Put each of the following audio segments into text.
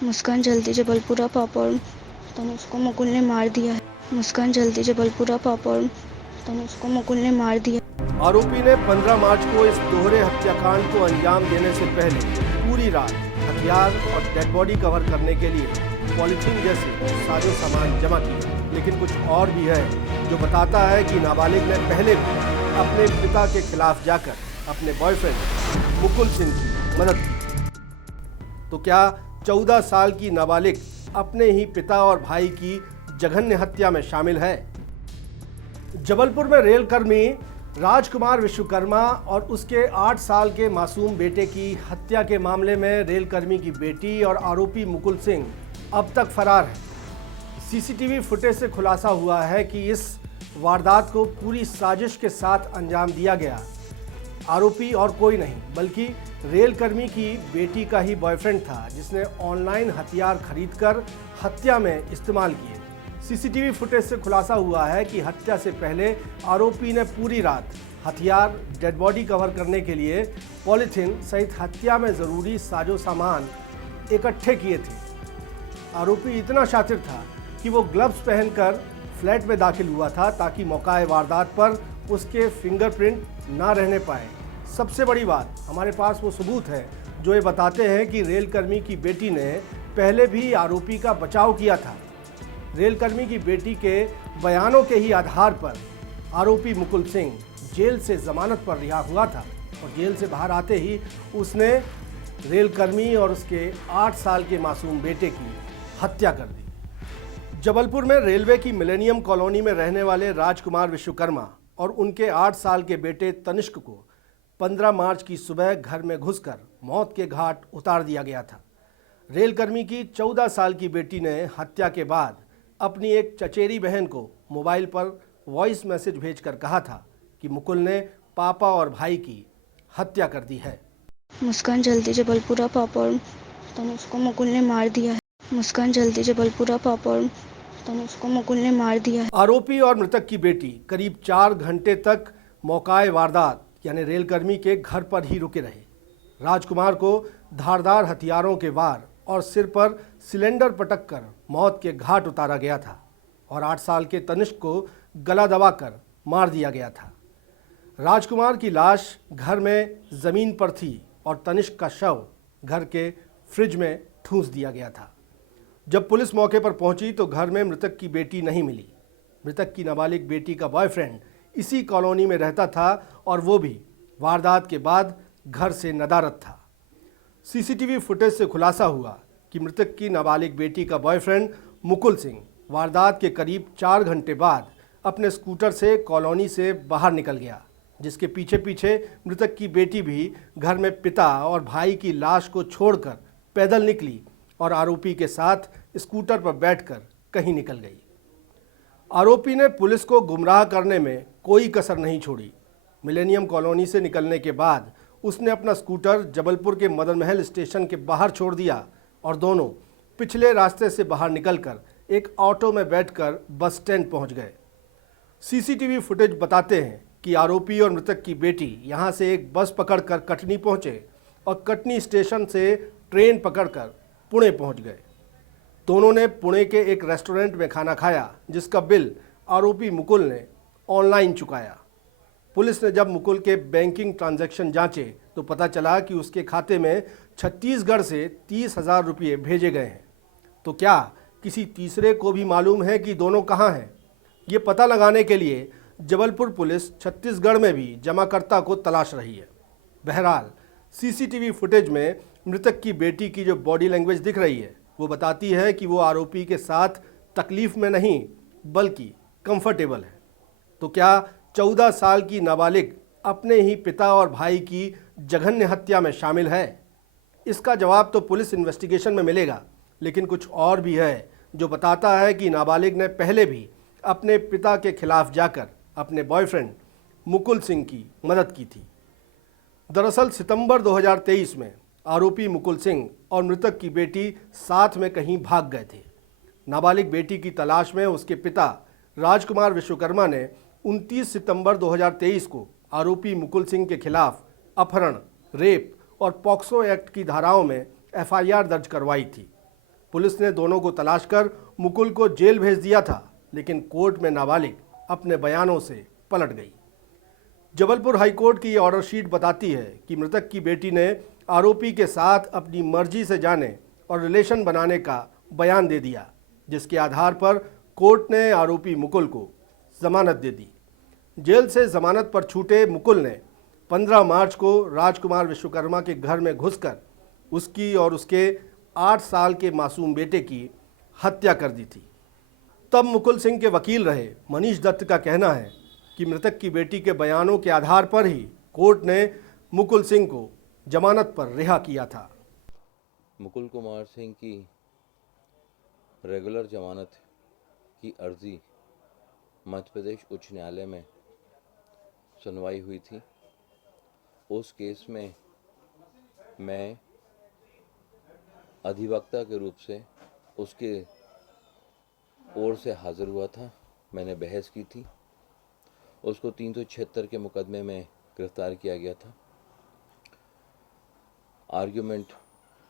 मुस्कान जल्दी जबलपुरा पापड़ तनुष को मुकुल ने मार दिया है। मुस्कान जल्दी जबलपुरा पापड़ तनुष को मुकुल ने मार दिया। आरोपी ने 15 मार्च को इस दोहरे हत्याकांड को अंजाम देने से पहले पूरी रात हथियार और डेड बॉडी कवर करने के लिए पॉलीथीन जैसे साजो सामान जमा किया। लेकिन कुछ और भी है जो बताता है कि नाबालिग ने पहले भी अपने पिता के खिलाफ जाकर अपने बॉयफ्रेंड मुकुल सिंह की मदद की। तो क्या 14 साल की नाबालिग अपने ही पिता और भाई की जघन्य हत्या में शामिल है? जबलपुर में रेल कर्मी राजकुमार विश्वकर्मा और उसके 8 साल के मासूम बेटे की हत्या के मामले में रेल कर्मी की बेटी और आरोपी मुकुल सिंह अब तक फरार है। सीसीटीवी फुटेज से खुलासा हुआ है कि इस वारदात को पूरी साजिश के साथ अंजाम दिया गया। आरोपी और कोई नहीं बल्कि रेल कर्मी की बेटी का ही बॉयफ्रेंड था, जिसने ऑनलाइन हथियार खरीदकर हत्या में इस्तेमाल किए। सीसीटीवी फुटेज से खुलासा हुआ है कि हत्या से पहले आरोपी ने पूरी रात हथियार, डेड बॉडी कवर करने के लिए पॉलीथीन सहित हत्या में ज़रूरी साजो सामान इकट्ठे किए थे। आरोपी इतना शातिर था कि वो ग्लव्स पहनकर फ्लैट में दाखिल हुआ था ताकि मौका वारदात पर उसके फिंगरप्रिंट ना रहने पाए। सबसे बड़ी बात, हमारे पास वो सबूत है जो ये बताते हैं कि रेलकर्मी की बेटी ने पहले भी आरोपी का बचाव किया था। रेलकर्मी की बेटी के बयानों के ही आधार पर आरोपी मुकुल सिंह जेल से जमानत पर रिहा हुआ था और जेल से बाहर आते ही उसने रेलकर्मी और उसके 8 साल के मासूम बेटे की हत्या कर दी। जबलपुर में रेलवे की मिलेनियम कॉलोनी में रहने वाले राजकुमार विश्वकर्मा और उनके 8 साल के बेटे तनिष्क को 15 मार्च की सुबह घर में घुसकर मौत के घाट उतार दिया गया था। रेलकर्मी की 14 साल की बेटी ने हत्या के बाद अपनी एक चचेरी बहन को मोबाइल पर वॉइस मैसेज भेजकर कहा था कि मुकुल ने पापा और भाई की हत्या कर दी है। मुस्कान जल्दी जबलपुरा पापड़ तनुष को मुकुल ने मार दिया है। मुस्कान जल्दी जबलपुरा पापड़ तनुष को मुकुल ने मार दिया है। आरोपी और मृतक की बेटी करीब 4 घंटे तक मौकाए वारदात यानी रेलकर्मी के घर पर ही रुके रहे। राजकुमार को धारदार हथियारों के वार और सिर पर सिलेंडर पटक कर मौत के घाट उतारा गया था और 8 साल के तनिष्क को गला दबाकर मार दिया गया था। राजकुमार की लाश घर में ज़मीन पर थी और तनिष्क का शव घर के फ्रिज में ठूंस दिया गया था। जब पुलिस मौके पर पहुंची तो घर में मृतक की बेटी नहीं मिली। मृतक की नाबालिग बेटी का बॉयफ्रेंड इसी कॉलोनी में रहता था और वो भी वारदात के बाद घर से नदारद था। सीसीटीवी फुटेज से खुलासा हुआ कि मृतक की नाबालिग बेटी का बॉयफ्रेंड मुकुल सिंह वारदात के करीब 4 घंटे बाद अपने स्कूटर से कॉलोनी से बाहर निकल गया, जिसके पीछे पीछे मृतक की बेटी भी घर में पिता और भाई की लाश को छोड़कर पैदल निकली और आरोपी के साथ स्कूटर पर बैठकर कहीं निकल गई। आरोपी ने पुलिस को गुमराह करने में कोई कसर नहीं छोड़ी। मिलेनियम कॉलोनी से निकलने के बाद उसने अपना स्कूटर जबलपुर के मदन महल स्टेशन के बाहर छोड़ दिया और दोनों पिछले रास्ते से बाहर निकलकर एक ऑटो में बैठकर बस स्टैंड पहुंच गए। सीसीटीवी फुटेज बताते हैं कि आरोपी और मृतक की बेटी यहां से एक बस पकड़कर कटनी पहुंचे और कटनी स्टेशन से ट्रेन पकड़कर पुणे पहुंच गए। दोनों ने पुणे के एक रेस्टोरेंट में खाना खाया, जिसका बिल आरोपी मुकुल ने ऑनलाइन चुकाया। पुलिस ने जब मुकुल के बैंकिंग ट्रांजैक्शन जांचे तो पता चला कि उसके खाते में छत्तीसगढ़ से 30,000 रुपये भेजे गए हैं। तो क्या किसी तीसरे को भी मालूम है कि दोनों कहां हैं? ये पता लगाने के लिए जबलपुर पुलिस छत्तीसगढ़ में भी जमाकर्ता को तलाश रही है। बहरहाल सीसीटीवी फुटेज में मृतक की बेटी की जो बॉडी लैंग्वेज दिख रही है वो बताती है कि वो आरोपी के साथ तकलीफ में नहीं बल्कि कंफर्टेबल है। तो क्या 14 साल की नाबालिग अपने ही पिता और भाई की जघन्य हत्या में शामिल है? इसका जवाब तो पुलिस इन्वेस्टिगेशन में मिलेगा, लेकिन कुछ और भी है जो बताता है कि नाबालिग ने पहले भी अपने पिता के खिलाफ जाकर अपने बॉयफ्रेंड मुकुल सिंह की मदद की थी। दरअसल सितंबर 2023 में आरोपी मुकुल सिंह और मृतक की बेटी साथ में कहीं भाग गए थे। नाबालिग बेटी की तलाश में उसके पिता राजकुमार विश्वकर्मा ने 29 सितंबर 2023 को आरोपी मुकुल सिंह के खिलाफ अपहरण, रेप और पॉक्सो एक्ट की धाराओं में एफआईआर दर्ज करवाई थी। पुलिस ने दोनों को तलाश कर मुकुल को जेल भेज दिया था, लेकिन कोर्ट में नाबालिग अपने बयानों से पलट गई। जबलपुर हाईकोर्ट की ऑर्डर शीट बताती है कि मृतक की बेटी ने आरोपी के साथ अपनी मर्जी से जाने और रिलेशन बनाने का बयान दे दिया, जिसके आधार पर कोर्ट ने आरोपी मुकुल को जमानत दे दी। जेल से जमानत पर छूटे मुकुल ने 15 मार्च को राजकुमार विश्वकर्मा के घर में घुसकर उसकी और उसके 8 साल के मासूम बेटे की हत्या कर दी थी। तब मुकुल सिंह के वकील रहे मनीष दत्त का कहना है कि मृतक की बेटी के बयानों के आधार पर ही कोर्ट ने मुकुल सिंह को जमानत पर रिहा किया था। मुकुल कुमार सिंह की रेगुलर जमानत की अर्जी मध्य प्रदेश उच्च न्यायालय में सुनवाई हुई थी। उस केस में मैं अधिवक्ता के रूप से उसके ओर से हाजिर हुआ था। मैंने बहस की थी। उसको 376 के मुकदमे में गिरफ्तार किया गया था। आर्ग्यूमेंट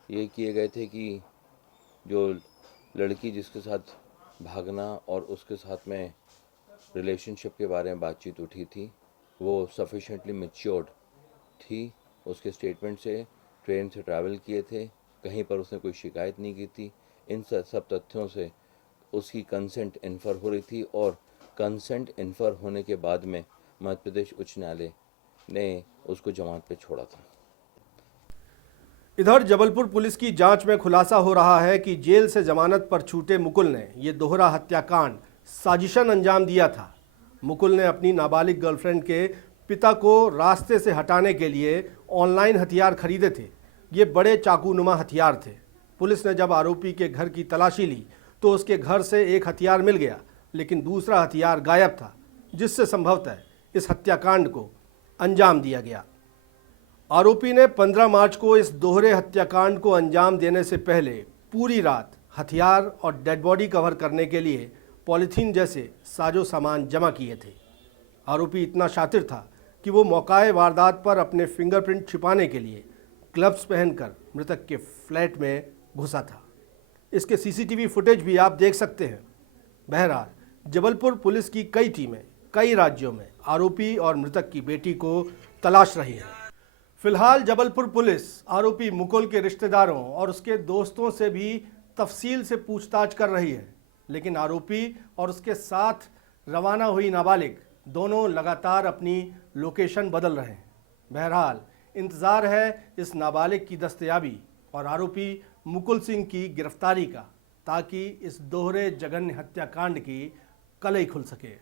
ये किए गए थे कि जो लड़की जिसके साथ भागना और उसके साथ में रिलेशनशिप के बारे में बातचीत उठी थी वो सफिशेंटली मैच्योर्ड थी। उसके स्टेटमेंट से ट्रेन से ट्रैवल किए थे, कहीं पर उसने कोई शिकायत नहीं की थी। इन सब तथ्यों से उसकी कंसेंट इन्फर हो रही थी और कंसेंट इन्फर होने के बाद में मध्य प्रदेश उच्च न्यायालय ने उसको जमानत पे छोड़ा था। इधर जबलपुर पुलिस की जांच में खुलासा हो रहा है कि जेल से जमानत पर छूटे मुकुल ने ये दोहरा हत्याकांड साजिशन अंजाम दिया था। मुकुल ने अपनी नाबालिग गर्लफ्रेंड के पिता को रास्ते से हटाने के लिए ऑनलाइन हथियार खरीदे थे। ये बड़े चाकूनुमा हथियार थे। पुलिस ने जब आरोपी के घर की तलाशी ली तो उसके घर से एक हथियार मिल गया, लेकिन दूसरा हथियार गायब था, जिससे संभवतः इस हत्याकांड को अंजाम दिया गया। आरोपी ने 15 मार्च को इस दोहरे हत्याकांड को अंजाम देने से पहले पूरी रात हथियार और डेड बॉडी कवर करने के लिए पॉलीथीन जैसे साजो सामान जमा किए थे। आरोपी इतना शातिर था कि वो मौकाए वारदात पर अपने फिंगरप्रिंट छिपाने के लिए ग्लव्स पहनकर मृतक के फ्लैट में घुसा था। इसके सीसीटीवी फुटेज भी आप देख सकते हैं। बहरहाल जबलपुर पुलिस की कई टीमें कई राज्यों में आरोपी और मृतक की बेटी को तलाश रही है। फिलहाल जबलपुर पुलिस आरोपी मुकुल के रिश्तेदारों और उसके दोस्तों से भी तफसील से पूछताछ कर रही है, लेकिन आरोपी और उसके साथ रवाना हुई नाबालिग दोनों लगातार अपनी लोकेशन बदल रहे हैं। बहरहाल इंतज़ार है इस नाबालिग की दस्तयाबी और आरोपी मुकुल सिंह की गिरफ्तारी का, ताकि इस दोहरे जघन्य हत्याकांड की कलई खुल सके।